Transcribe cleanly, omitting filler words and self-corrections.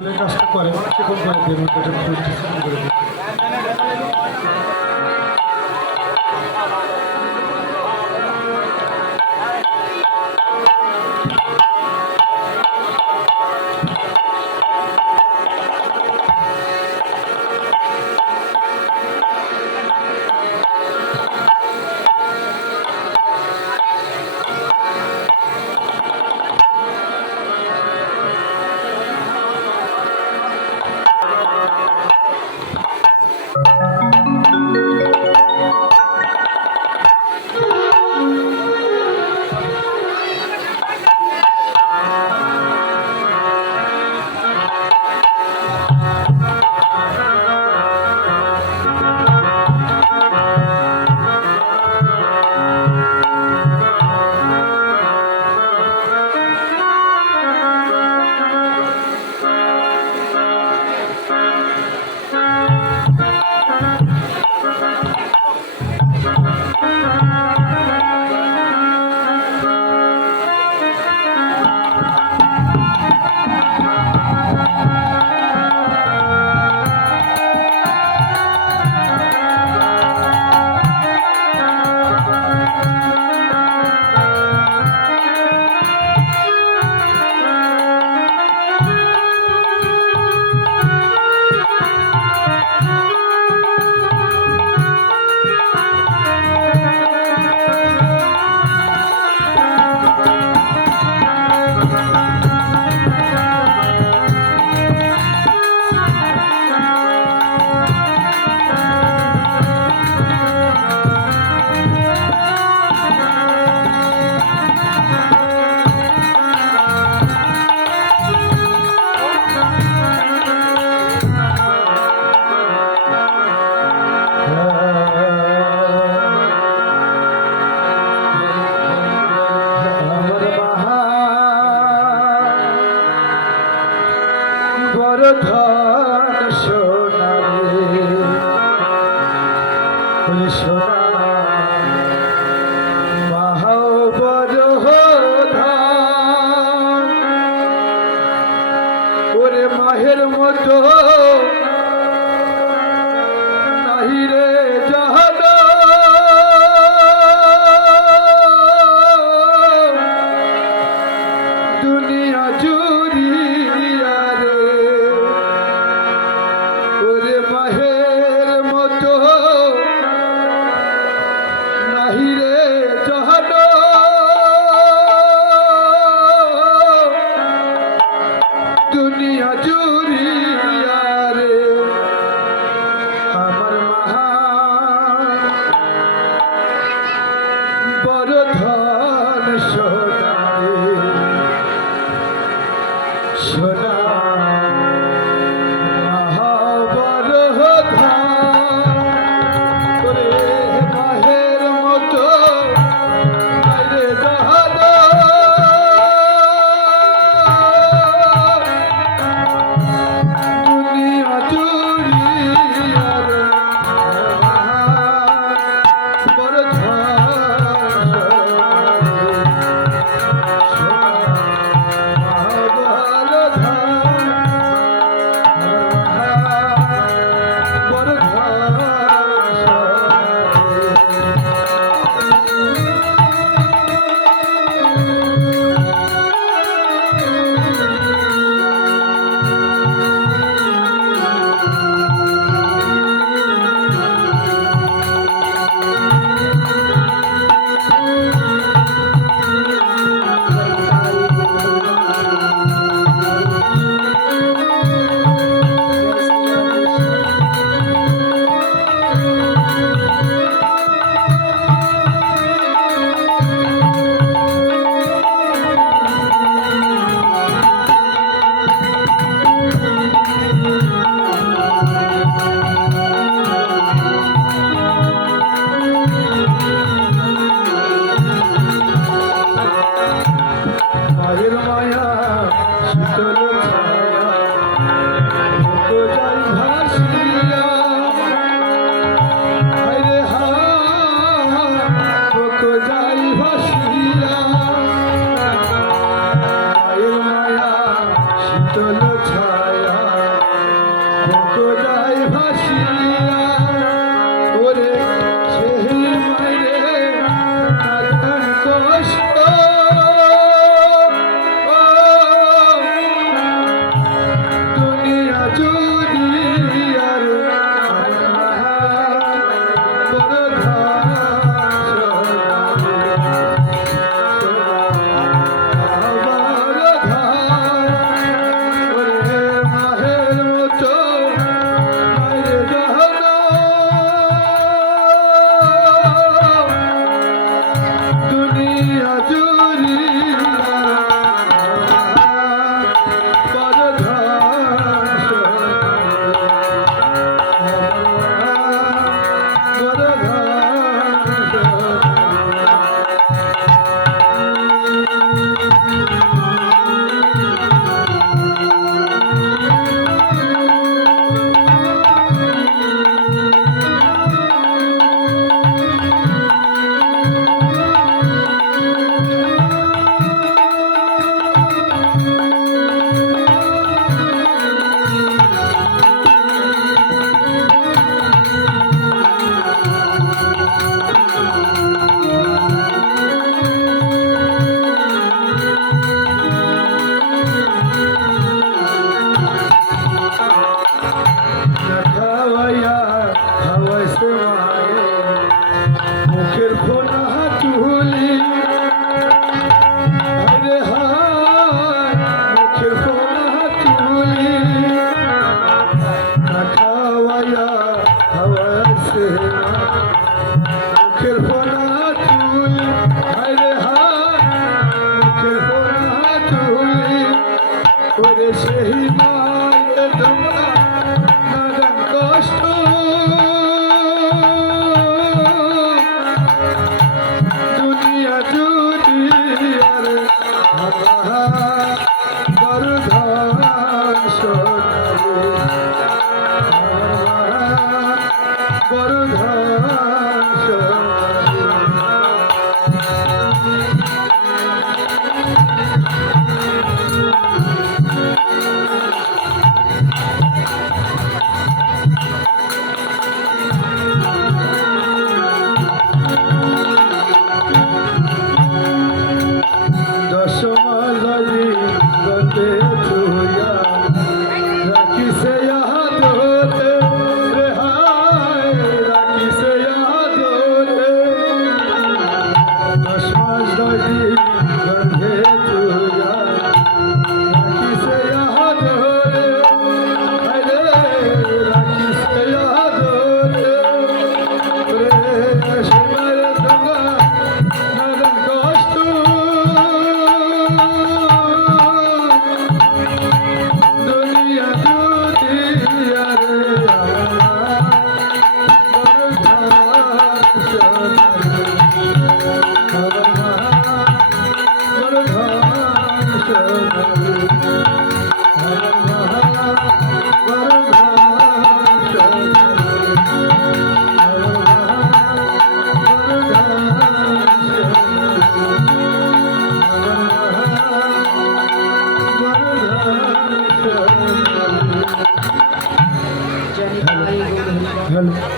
কাজটা করে সেখন করে দেবেন করে দেবেন। ধন সোনারে সোনা মাহাও বড় ধন ওরে মাহের মতো নাহি রে জাহান দুনিয়া জুড়ি মাহের মতো নাহি রে জাহান দুনিয়া জুড়িয়া রে সে মুখের ফোনা তুই হায়রে হায় মুখের ফোনা তুই ওরে সেই মায়ের তোমরা নানান কষ্ট দুনিয়া যদি আরে বড় ধন সোনারে বড় ধন সোনারে দশমালি গতে তুইয়া রাখি সে আদরে রে হায় রাখি সে আদরে দশমালি গতে তুইয়া রাখি সে আদরে হায়রে রাখি সে আদরে রে সোনার দঙ্গা নানান কষ্ট দুনিয়া দুনিয়া রে আমার বড় ধন সোনারে বড় ধন সোনারে। হ্যালো।